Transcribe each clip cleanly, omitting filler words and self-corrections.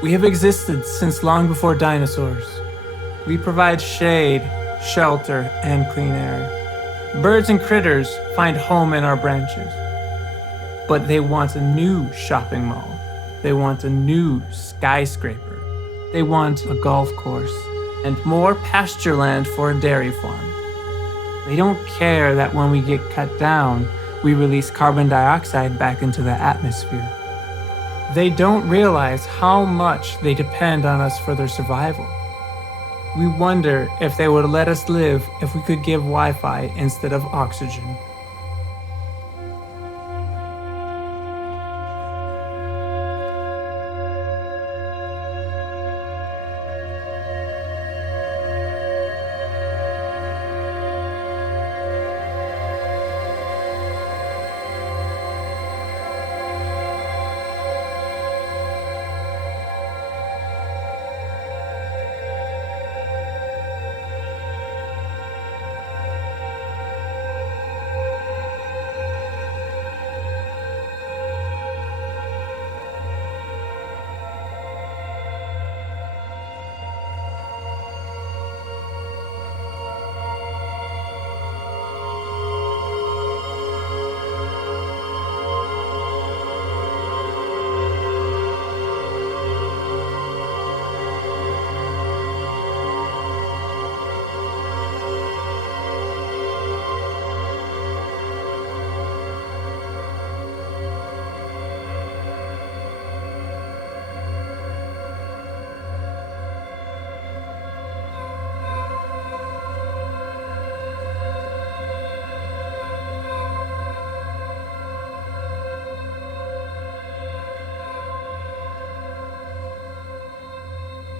We have existed since long before dinosaurs. We provide shade, shelter, and clean air. Birds and critters find home in our branches. But they want a new shopping mall. They want a new skyscraper. They want a golf course and more pasture land for a dairy farm. They don't care that when we get cut down, we release carbon dioxide back into the atmosphere. They don't realize how much they depend on us for their survival. We wonder if they would let us live if we could give Wi-Fi instead of oxygen.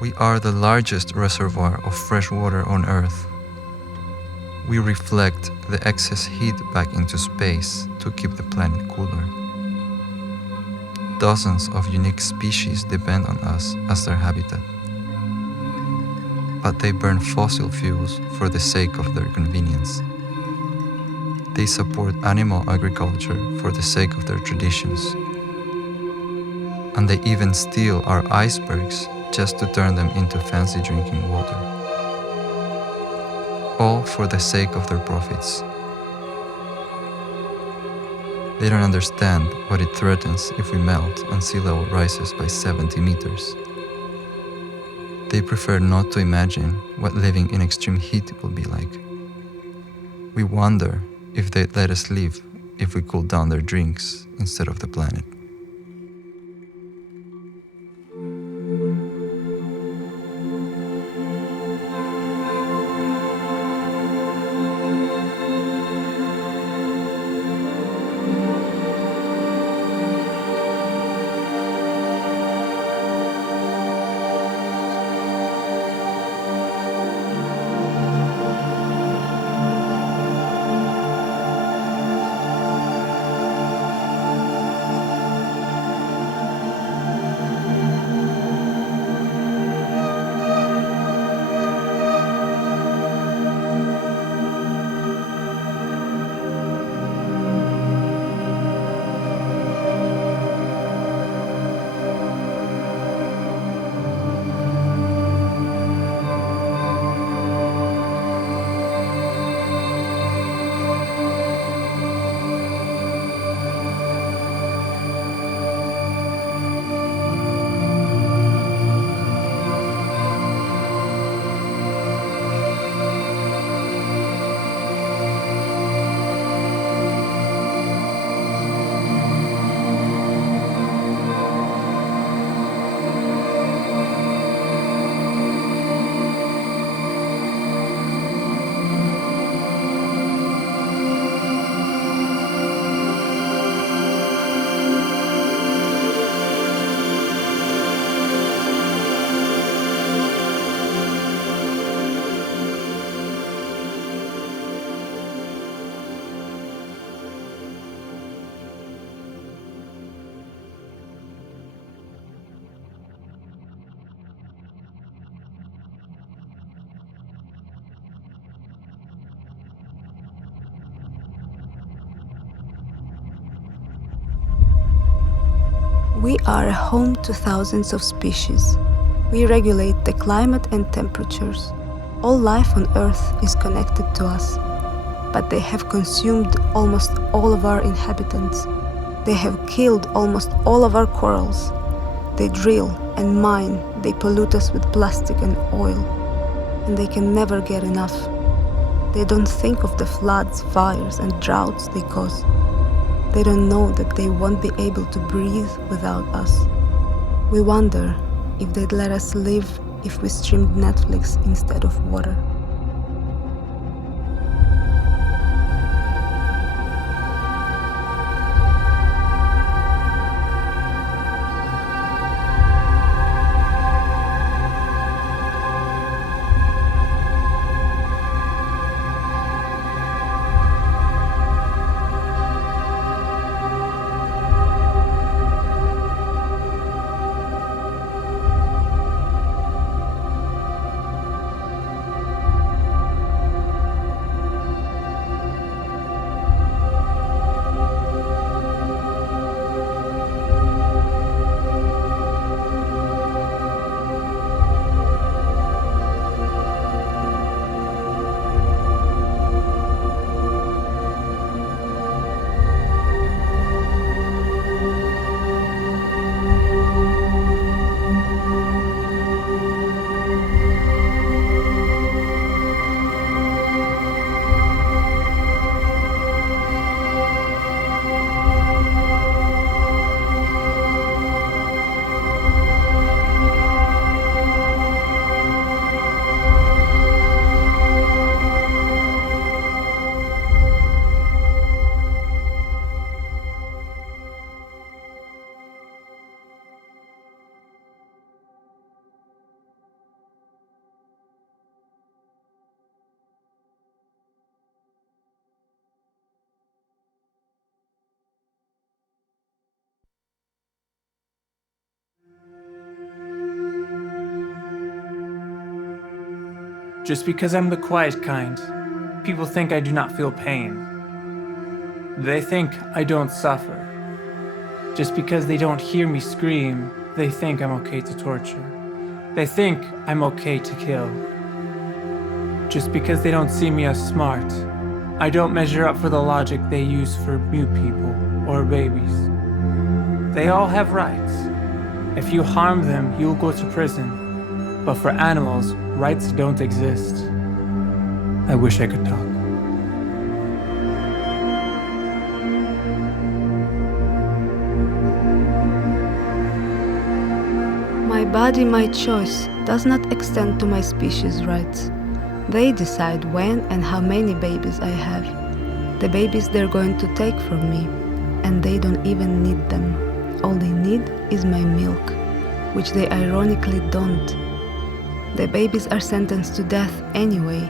We are the largest reservoir of fresh water on Earth. We reflect the excess heat back into space to keep the planet cooler. Dozens of unique species depend on us as their habitat. But they burn fossil fuels for the sake of their convenience. They support animal agriculture for the sake of their traditions. And they even steal our icebergs just to turn them into fancy drinking water. All for the sake of their profits. They don't understand what it threatens if we melt and sea level rises by 70 meters. They prefer not to imagine what living in extreme heat will be like. We wonder if they'd let us live if we cooled down their drinks instead of the planet. We are a home to thousands of species. We regulate the climate and temperatures. All life on Earth is connected to us, but they have consumed almost all of our inhabitants. They have killed almost all of our corals. They drill and mine, they pollute us with plastic and oil, and they can never get enough. They don't think of the floods, fires, and droughts they cause. They don't know that they won't be able to breathe without us. We wonder if they'd let us live if we streamed Netflix instead of water. Just because I'm the quiet kind, people think I do not feel pain. They think I don't suffer. Just because they don't hear me scream, they think I'm okay to torture. They think I'm okay to kill. Just because they don't see me as smart, I don't measure up for the logic they use for mute people or babies. They all have rights. If you harm them, you'll go to prison. But for animals, rights don't exist. I wish I could talk. My body, my choice does not extend to my species' rights. They decide when and how many babies I have. The babies they're going to take from me, and they don't even need them. All they need is my milk, which they ironically don't. The babies are sentenced to death anyway,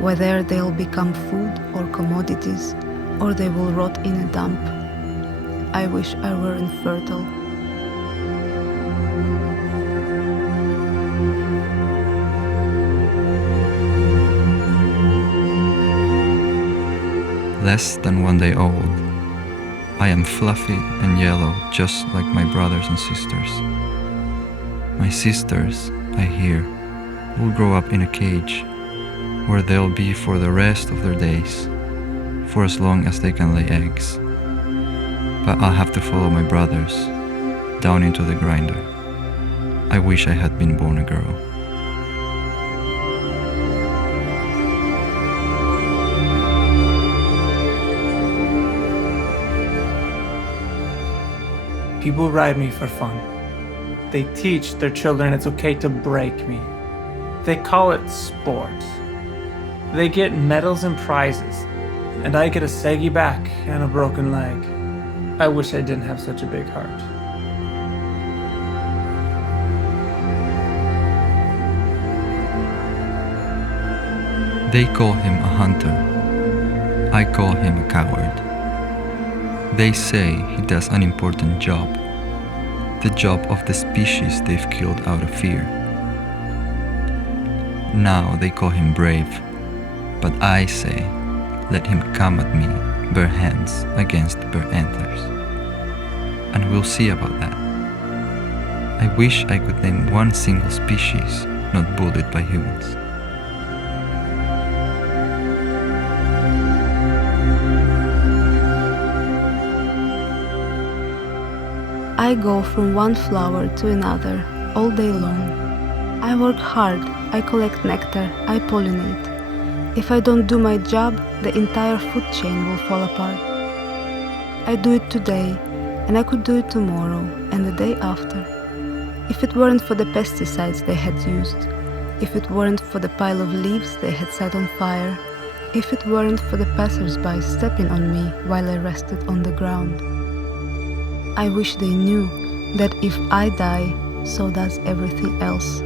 whether they'll become food or commodities, or they will rot in a dump. I wish I were infertile. Less than 1 day old, I am fluffy and yellow, just like my brothers and sisters. My sisters, I hear, will grow up in a cage where they'll be for the rest of their days, for as long as they can lay eggs. But I'll have to follow my brothers down into the grinder. I wish I had been born a girl. People ride me for fun. They teach their children it's okay to break me. They call it sport. They get medals and prizes, and I get a saggy back and a broken leg. I wish I didn't have such a big heart. They call him a hunter. I call him a coward. They say he does an important job, the job of the species they've killed out of fear. Now they call him brave, but I say, let him come at me, bare hands against bare antlers. And we'll see about that. I wish I could name one single species not bullied by humans. I go from one flower to another all day long. I work hard, I collect nectar, I pollinate. If I don't do my job, the entire food chain will fall apart. I do it today, and I could do it tomorrow and the day after. If it weren't for the pesticides they had used, if it weren't for the pile of leaves they had set on fire, if it weren't for the passers-by stepping on me while I rested on the ground. I wish they knew that if I die, so does everything else.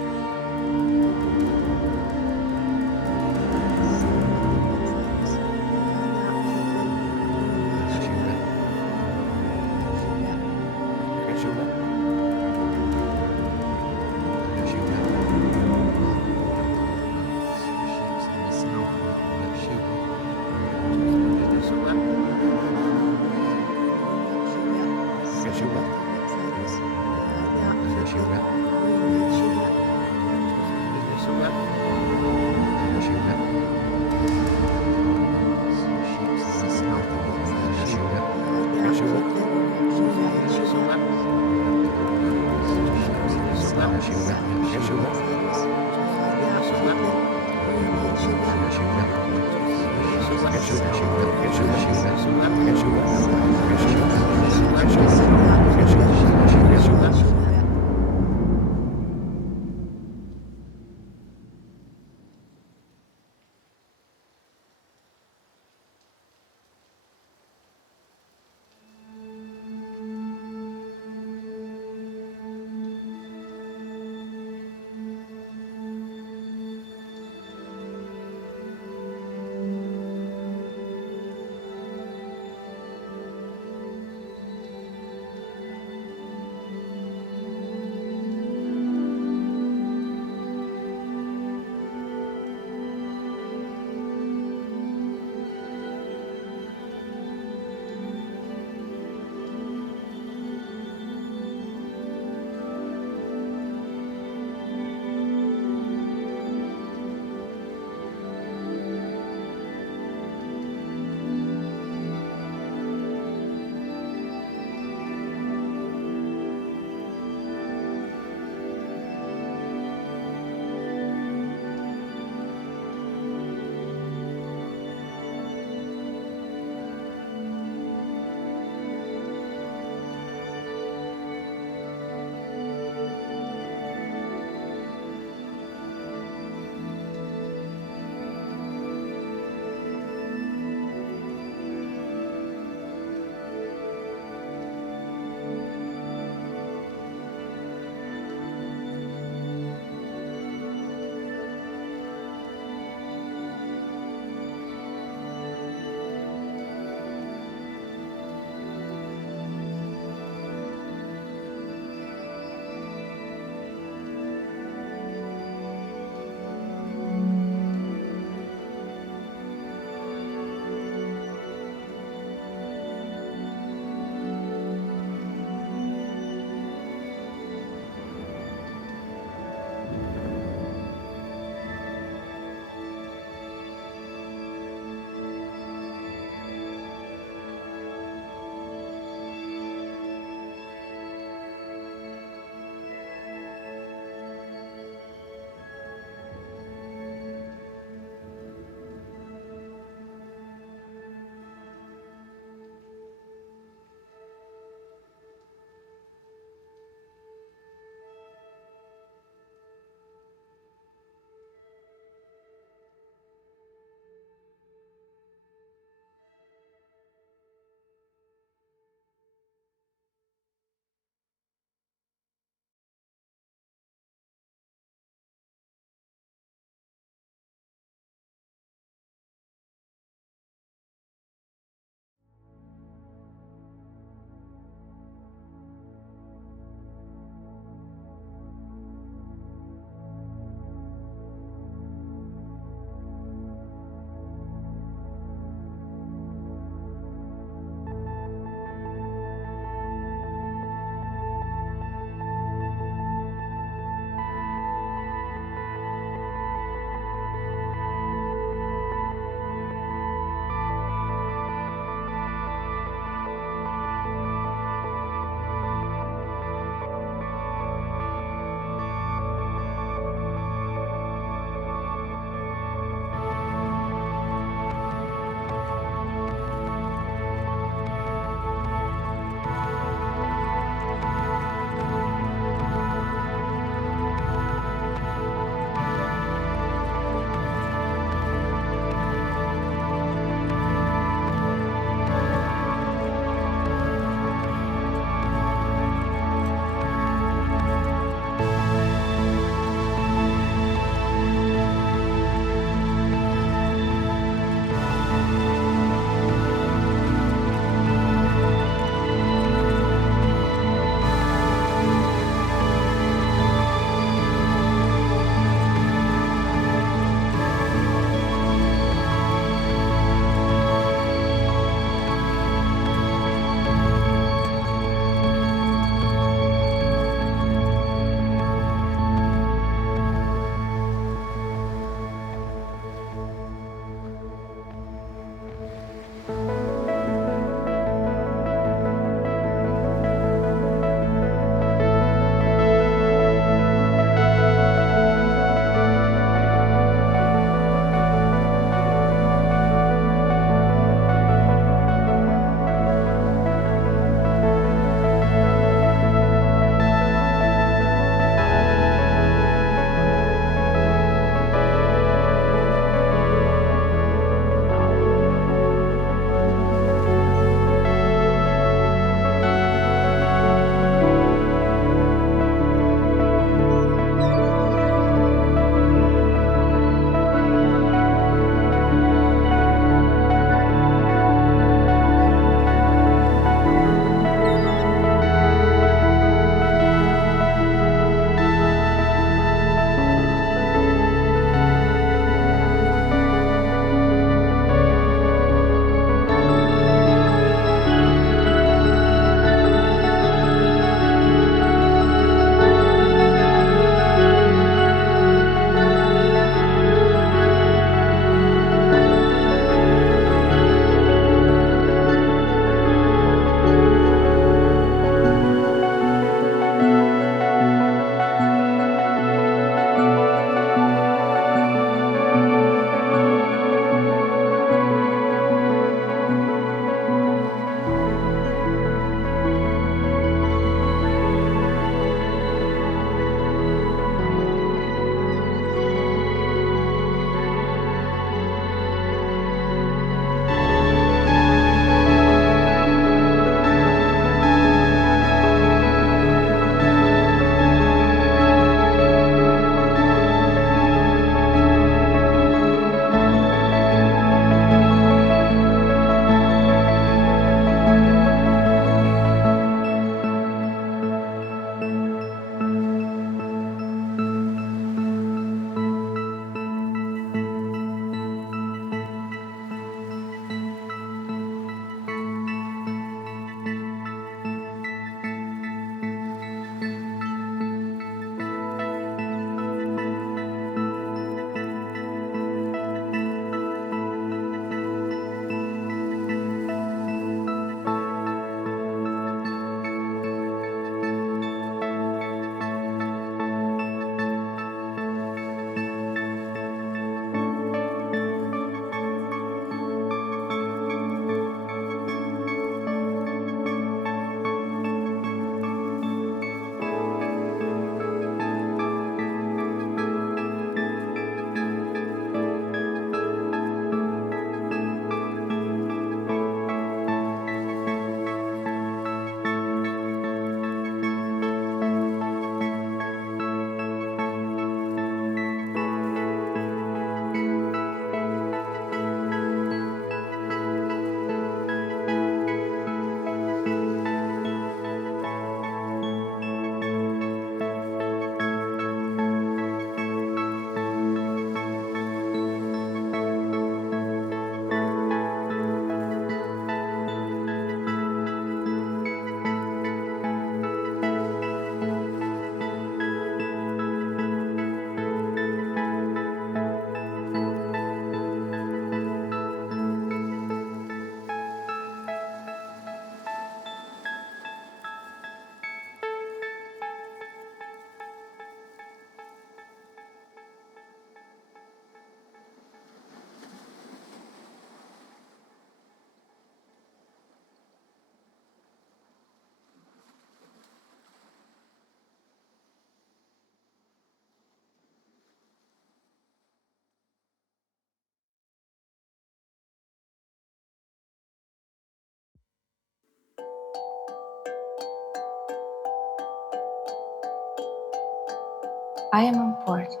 I am important.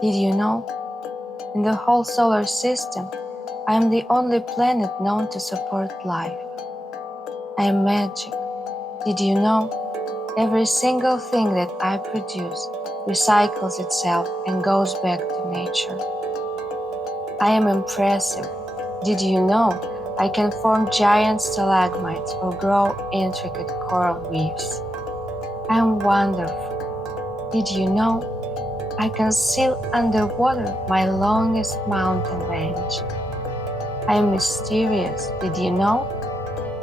Did you know? In the whole solar system, I am the only planet known to support life. I am magic. Did you know? Every single thing that I produce recycles itself and goes back to nature. I am impressive. Did you know? I can form giant stalagmites or grow intricate coral reefs. I am wonderful. Did you know? I can seal underwater my longest mountain range. I am mysterious. Did you know?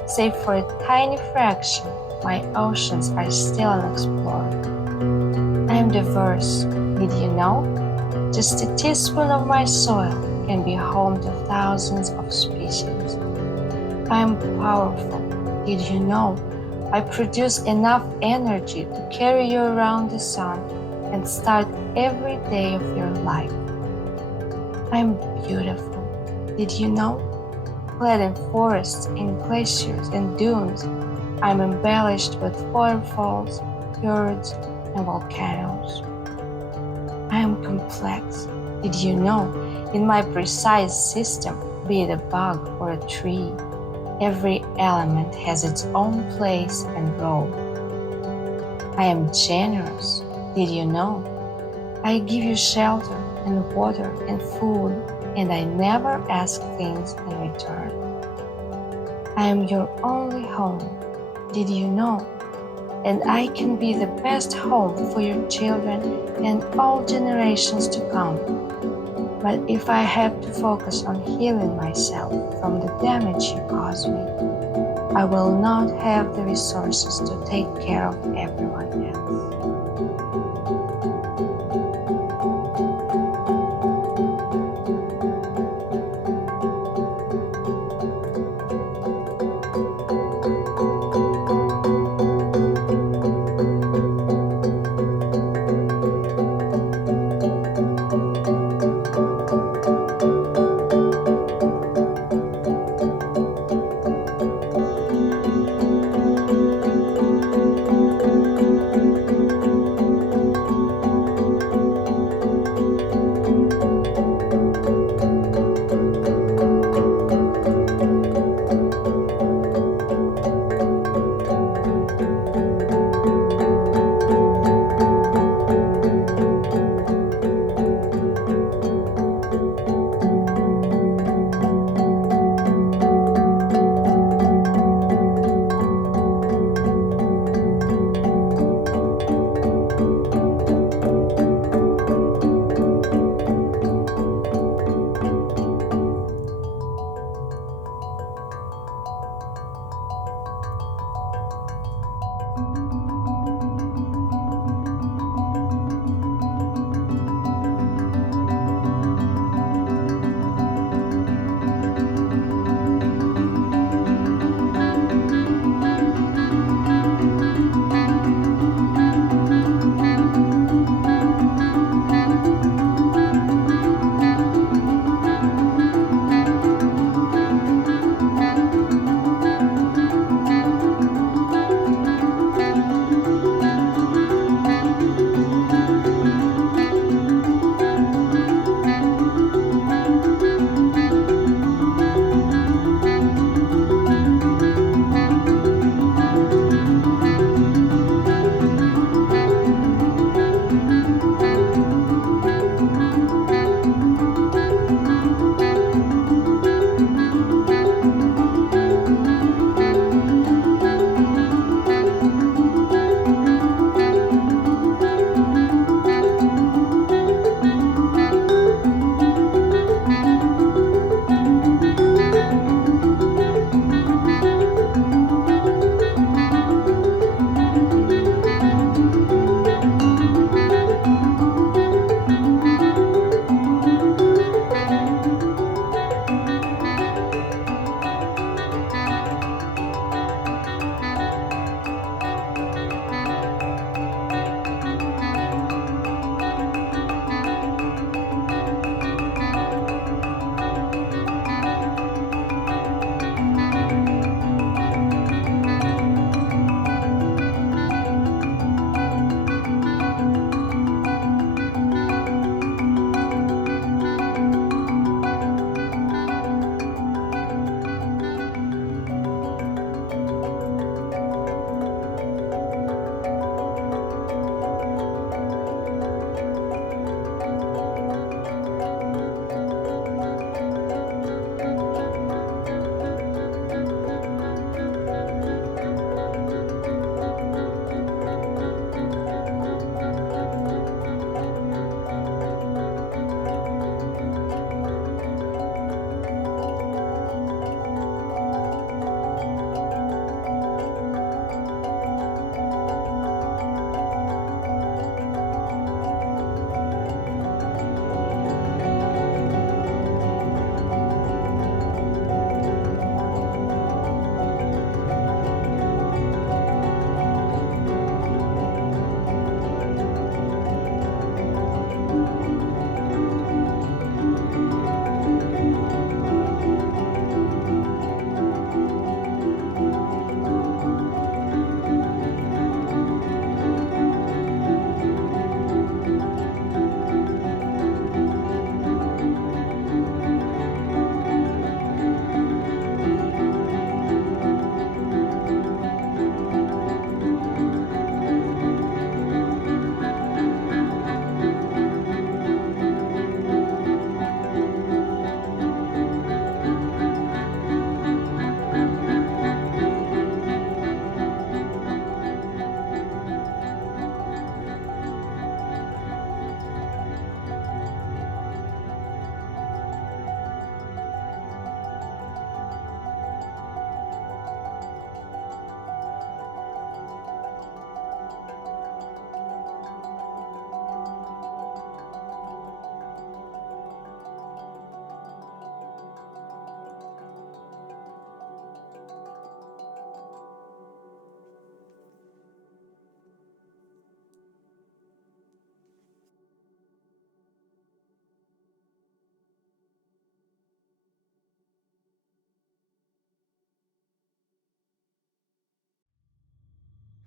Save for a tiny fraction, my oceans are still unexplored. I am diverse. Did you know? Just a teaspoon of my soil can be home to thousands of species. I am powerful. Did you know? I produce enough energy to carry you around the sun and start every day of your life. I am beautiful. Did you know? Clad in forests, in glaciers and dunes, I am embellished with waterfalls, fjords, and volcanoes. I am complex. Did you know? In my precise system, be it a bug or a tree, every element has its own place and role. I am generous. Did you know? I give you shelter and water and food, and I never ask things in return. I am your only home. Did you know? And I can be the best home for your children and all generations to come. But if I have to focus on healing myself from the damage you caused me, I will not have the resources to take care of everyone else.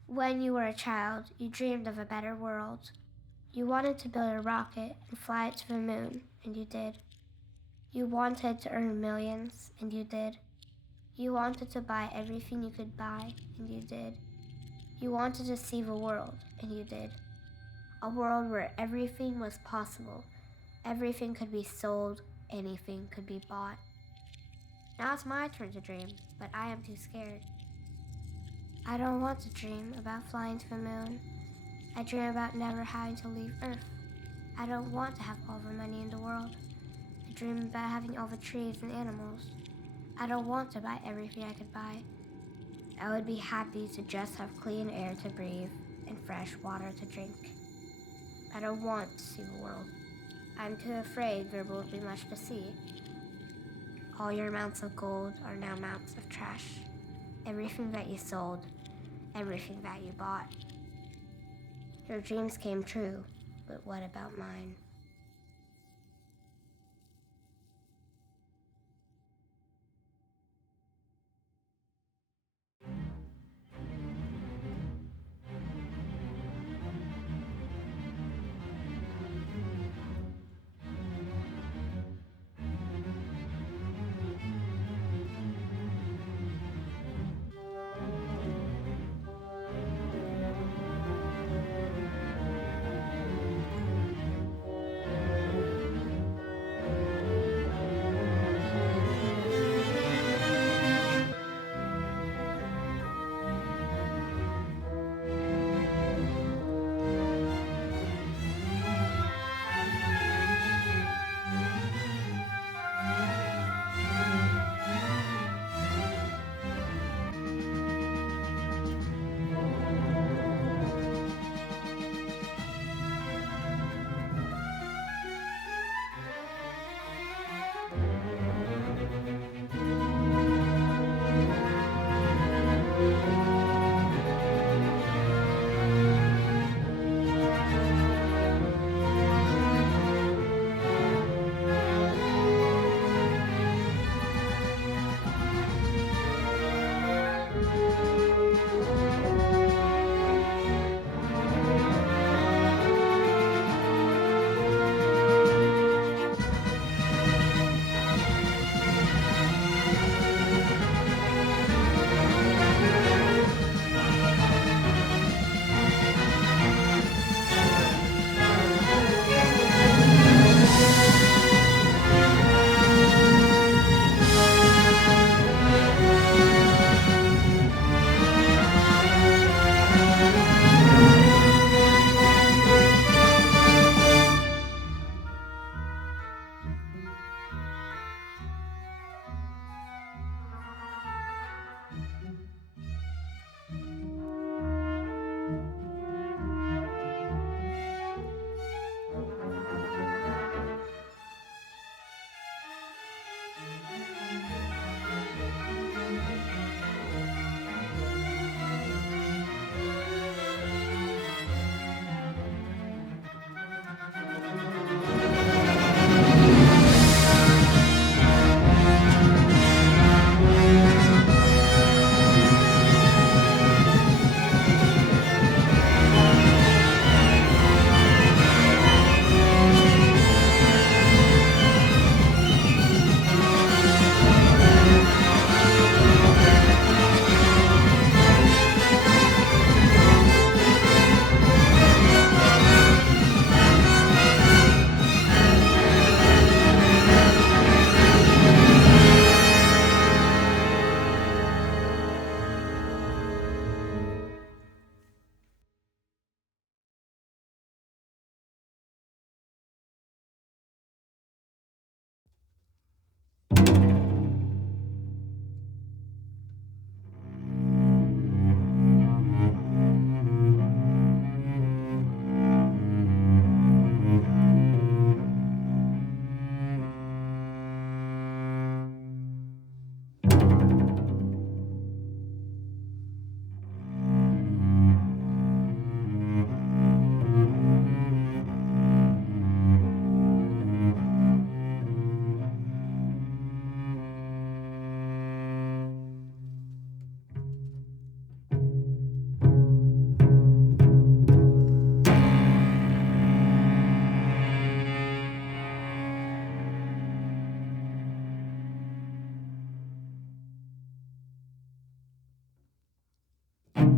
When you were a child, you dreamed of a better world. You wanted to build a rocket and fly it to the moon, and you did. You wanted to earn millions, and you did. You wanted to buy everything you could buy, and you did. You wanted to see the world, and you did. A world where everything was possible. Everything could be sold, anything could be bought. Now it's my turn to dream, but I am too scared. I don't want to dream about flying to the moon. I dream about never having to leave Earth. I don't want to have all the money in the world. I dream about having all the trees and animals. I don't want to buy everything I could buy. I would be happy to just have clean air to breathe and fresh water to drink. I don't want to see the world. I'm too afraid there won't be much to see. All your amounts of gold are now amounts of trash. Everything that you sold, everything that you bought. Your dreams came true, but what about mine?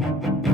Thank you.